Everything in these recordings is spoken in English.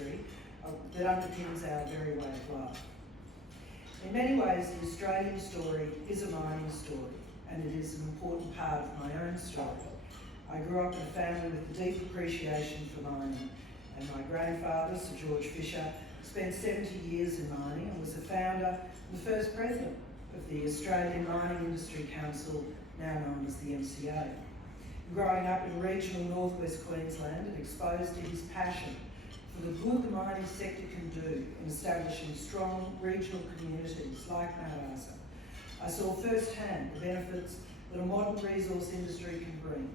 industry that underpins our very way of life. In many ways, the Australian story is a mining story, and it is an important part of my own story. I grew up in a family with a deep appreciation for mining, and my grandfather, Sir George Fisher, spent 70 years in mining and was the founder and the first president of the Australian Mining Industry Council, now known as the MCA. Growing up in regional northwest Queensland and exposed to his passion for the good the mining sector can do in establishing strong regional communities like Mount Isa, I saw firsthand the benefits that a modern resource industry can bring,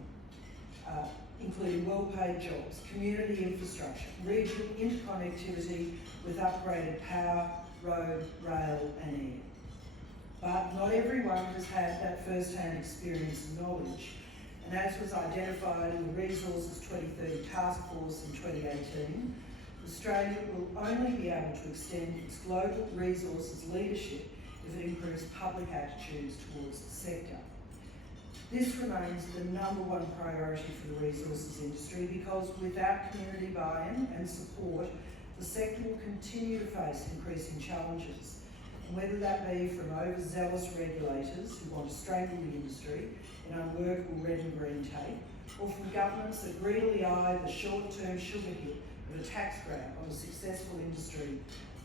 including well-paid jobs, community infrastructure, regional interconnectivity with upgraded power, road, rail and air. But not everyone has had that first-hand experience and knowledge, and as was identified in the Resources 2030 Task Force in 2018, Australia will only be able to extend its global resources leadership if it improves public attitudes towards the sector. This remains the #1 priority for the resources industry because without community buy-in and support, the sector will continue to face increasing challenges, and whether that be from overzealous regulators who want to strangle the industry in unworkable red and green tape, or from governments that greedily eye the short-term sugar hit of a tax grab on a successful industry.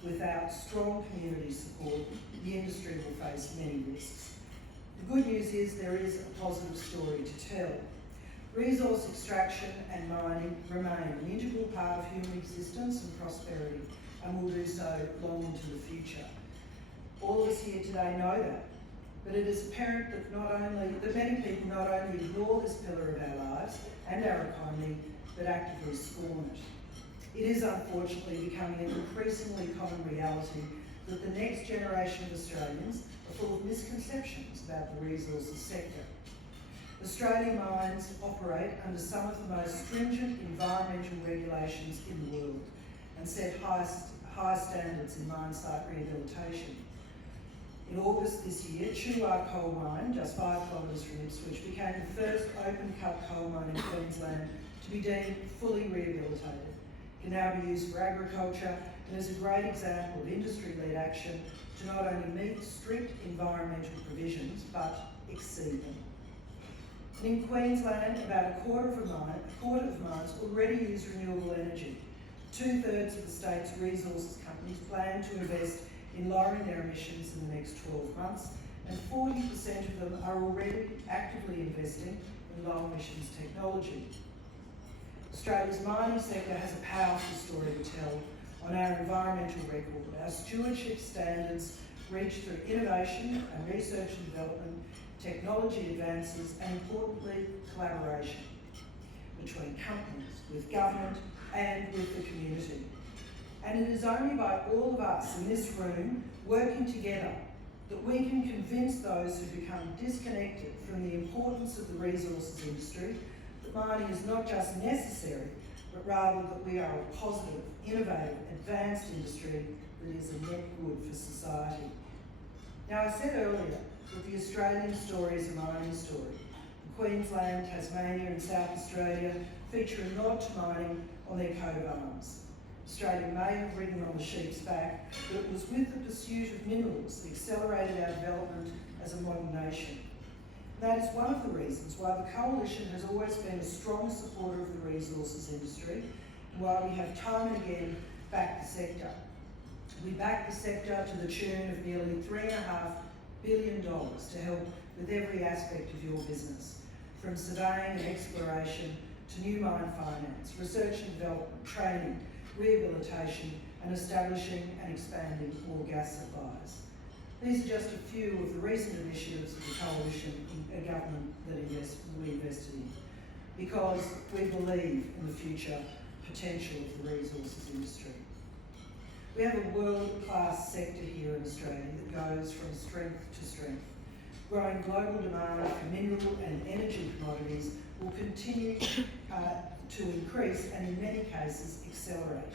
Without strong community support, the industry will face many risks. The good news is there is a positive story to tell. Resource extraction and mining remain an integral part of human existence and prosperity, and will do so long into the future. All of us here today know that, but it is apparent that many people not only ignore this pillar of our lives and our economy, but actively scorn it. It is unfortunately becoming an increasingly common reality that the next generation of Australians are full of misconceptions about the resources sector. Australian mines operate under some of the most stringent environmental regulations in the world and set high standards in mine site rehabilitation. In August this year, Chua Coal Mine, just 5 kilometres from Ipswich, became the first open-cut coal mine in Queensland to be deemed fully rehabilitated. It can now be used for agriculture and is a great example of industry-led action to not only meet strict environmental provisions, but exceed them. And in Queensland, about a quarter of mines already use renewable energy. 2/3 of the state's resources companies plan to invest in lowering their emissions in the next 12 months, and 40% of them are already actively investing in low emissions technology. Australia's mining sector has a powerful story to tell on our environmental record. Our stewardship standards reach through innovation and research and development, technology advances, and importantly, collaboration between companies, with government, and with the community. And it is only by all of us in this room working together that we can convince those who become disconnected from the importance of the resources industry that mining is not just necessary, but rather that we are a positive, innovative, advanced industry that is a net good for society. Now, I said earlier that the Australian story is a mining story. Queensland, Tasmania and South Australia feature a nod to mining on their coat of arms. Australia may have ridden on the sheep's back, but it was with the pursuit of minerals that accelerated our development as a modern nation. And that is one of the reasons why the Coalition has always been a strong supporter of the resources industry, and why we have time and again backed the sector. We back the sector to the tune of nearly $3.5 billion to help with every aspect of your business, from surveying and exploration to new mine finance, research and development, training, rehabilitation, and establishing and expanding more gas supplies. These are just a few of the recent initiatives of the Coalition government that we invested in, because we believe in the future potential of the resources industry. We have a world-class sector here in Australia that goes from strength to strength. Growing global demand for mineral and energy commodities will continue to increase and in many cases accelerate.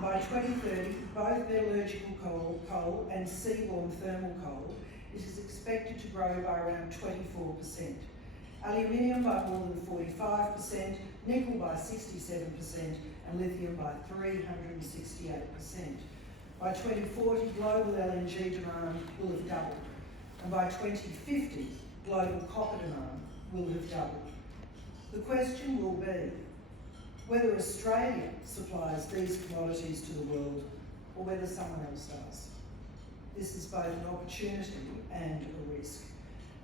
By 2030, both metallurgical coal and seaborne thermal coal is expected to grow by around 24%. Aluminium by more than 45%, nickel by 67%, and lithium by 368%. By 2040, global LNG demand will have doubled, and by 2050, global copper demand will have doubled. The question will be whether Australia supplies these commodities to the world or whether someone else does. This is both an opportunity and a risk.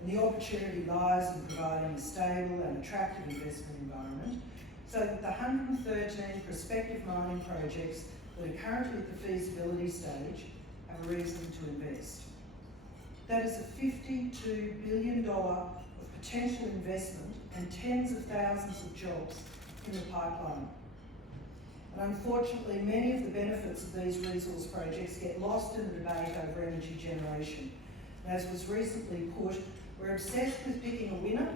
And the opportunity lies in providing a stable and attractive investment environment so that the 113 prospective mining projects that are currently at the feasibility stage have a reason to invest. That is a $52 billion of potential investment and tens of thousands of jobs in the pipeline. And unfortunately, many of the benefits of these resource projects get lost in the debate over energy generation. And as was recently put, we're obsessed with picking a winner,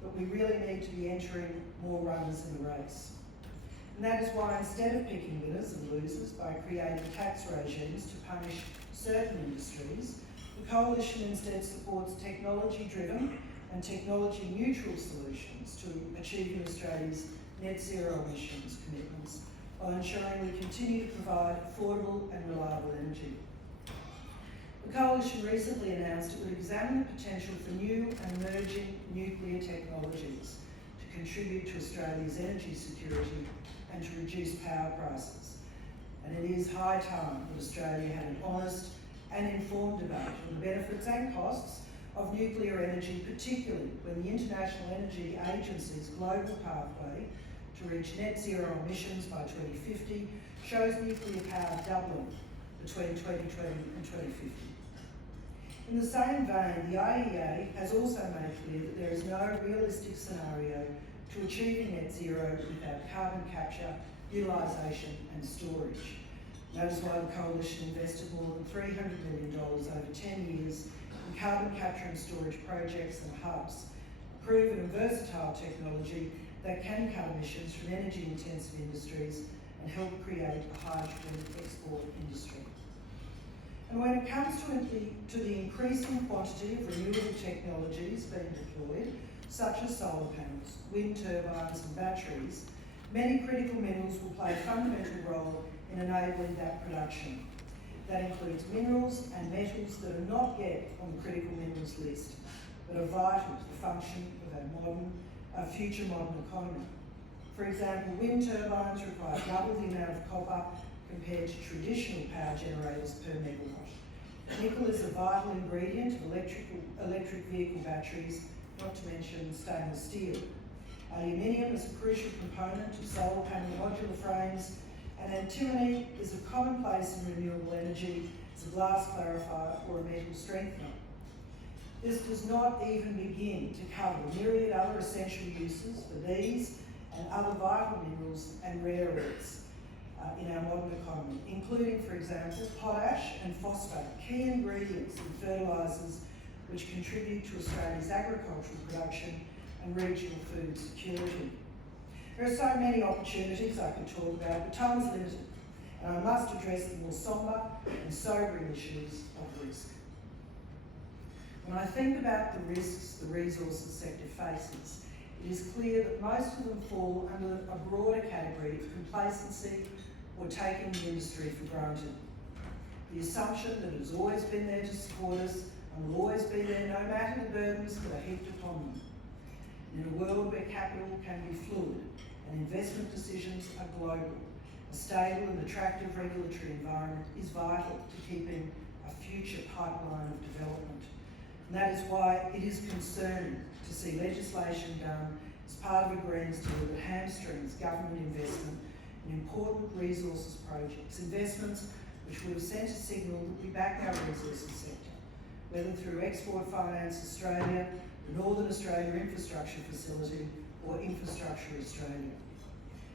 but we really need to be entering more runners in the race. And that is why instead of picking winners and losers by creating tax regimes to punish certain industries, the Coalition instead supports technology-driven and technology-neutral solutions to achieving Australia's net zero emissions commitments while ensuring we continue to provide affordable and reliable energy. The Coalition recently announced it would examine the potential for new and emerging nuclear technologies to contribute to Australia's energy security and to reduce power prices. And it is high time that Australia had an honest and informed debate on the benefits and costs of nuclear energy, particularly when the International Energy Agency's global pathway to reach net zero emissions by 2050 shows nuclear power doubling between 2020 and 2050. In the same vein, the IEA has also made clear that there is no realistic scenario to achieving net zero without carbon capture, utilisation and storage. That is why the Coalition invested more than $300 million over 10 years in carbon capture and storage projects and hubs, a proven and versatile technology that can cut emissions from energy-intensive industries and help create a hydrogen export industry. And when it comes to the increasing quantity of renewable technologies being deployed, such as solar panels, wind turbines and batteries, many critical minerals will play a fundamental role in enabling that production. That includes minerals and metals that are not yet on the critical minerals list, but are vital to the function of our future modern economy. For example, wind turbines require double the amount of copper compared to traditional power generators per megawatt. Nickel is a vital ingredient of electric vehicle batteries, not to mention stainless steel. Aluminium is a crucial component of solar panel modular frames, and antimony is a commonplace in renewable energy as a glass clarifier or a metal strengthener. This does not even begin to cover the myriad other essential uses for these and other vital minerals and rare earths in our modern economy, including, for example, potash and phosphate, key ingredients in fertilisers which contribute to Australia's agricultural production and regional food security. There are so many opportunities I could talk about, but time is limited, and I must address the more sombre and sobering issues of risk. When I think about the risks the resources sector faces, it is clear that most of them fall under a broader category of complacency or taking the industry for granted. The assumption that it has always been there to support us and will always be there no matter the burdens that are heaped upon them. In a world where capital can be fluid and investment decisions are global, a stable and attractive regulatory environment is vital to keeping a future pipeline of development. And that is why it is concerning to see legislation done as part of a Greens deal that hamstrings government investment in important resources projects, investments which would have sent a signal that we back our resources sector, whether through Export Finance Australia, the Northern Australia Infrastructure Facility, or Infrastructure Australia.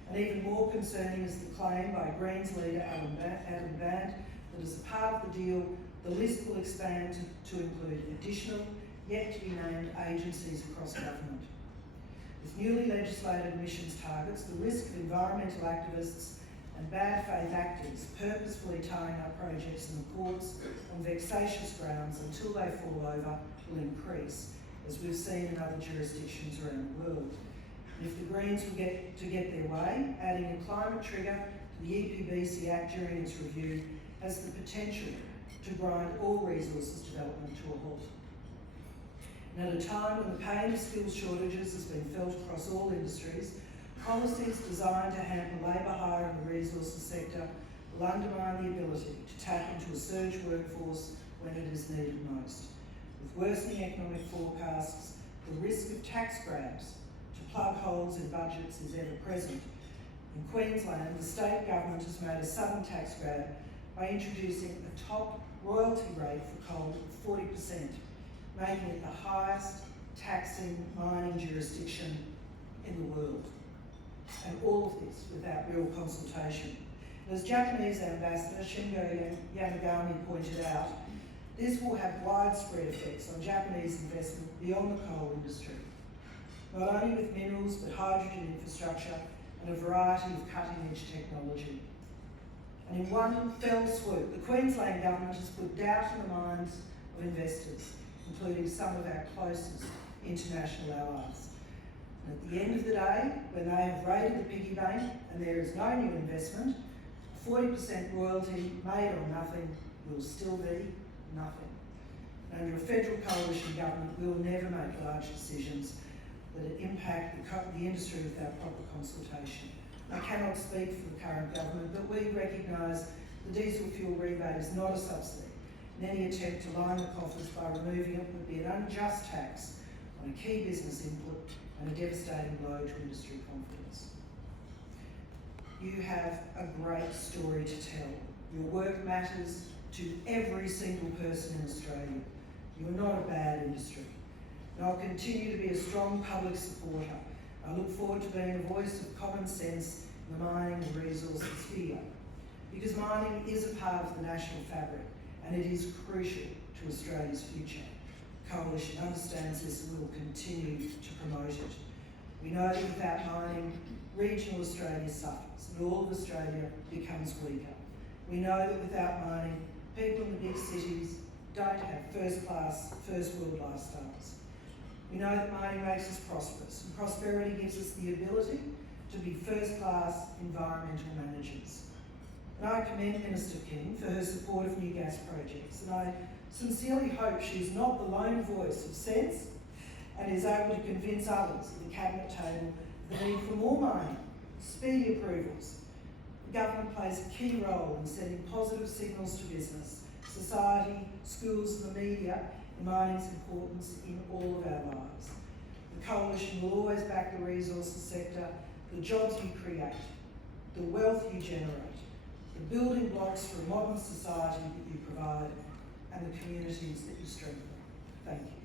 And even more concerning is the claim by Greens leader Adam Band that as a part of the deal, the list will expand to include additional, yet to be named agencies across government. With newly legislated emissions targets, the risk of environmental activists and bad faith actors purposefully tying up projects in the courts on vexatious grounds until they fall over will increase, as we've seen in other jurisdictions around the world. And if the Greens were to get their way, adding a climate trigger to the EPBC Act during its review has the potential to grind all resources development to a halt. And at a time when the pain of skills shortages has been felt across all industries, policies designed to hamper labour hire in the resources sector will undermine the ability to tap into a surge workforce when it is needed most. With worsening economic forecasts, the risk of tax grabs to plug holes in budgets is ever present. In Queensland, the state government has made a sudden tax grab by introducing a top royalty rate for coal of 40%, making it the highest taxing mining jurisdiction in the world. And all of this without real consultation. And as Japanese Ambassador Shingo Yamagami pointed out, this will have widespread effects on Japanese investment beyond the coal industry, not only with minerals but hydrogen infrastructure and a variety of cutting-edge technology. And in one fell swoop, the Queensland Government has put doubt in the minds of investors, including some of our closest international allies. And at the end of the day, when they have raided the piggy bank and there is no new investment, a 40% royalty made on nothing will still be nothing. And under a federal coalition government, we will never make large decisions that impact the industry without proper consultation. I cannot speak for the current government, but we recognise the diesel fuel rebate is not a subsidy, and any attempt to line the coffers by removing it would be an unjust tax on a key business input and a devastating blow to industry confidence. You have a great story to tell. Your work matters to every single person in Australia. You are not a bad industry. And I'll continue to be a strong public supporter. I look forward to being a voice of common sense in the mining and resources sphere, because mining is a part of the national fabric and it is crucial to Australia's future. The Coalition understands this and will continue to promote it. We know that without mining, regional Australia suffers and all of Australia becomes weaker. We know that without mining, people in the big cities don't have first-class, first-world lifestyles. We know that mining makes us prosperous, and prosperity gives us the ability to be first-class environmental managers. And I commend Minister King for her support of new gas projects, and I sincerely hope she is not the lone voice of sense and is able to convince others at the Cabinet table the need for more mining, speedy approvals. The government plays a key role in sending positive signals to business, society, schools and the media in mining's importance in all of our lives. The Coalition will always back the resources sector, the jobs you create, the wealth you generate, the building blocks for a modern society that you provide, and the communities that you strengthen. Thank you.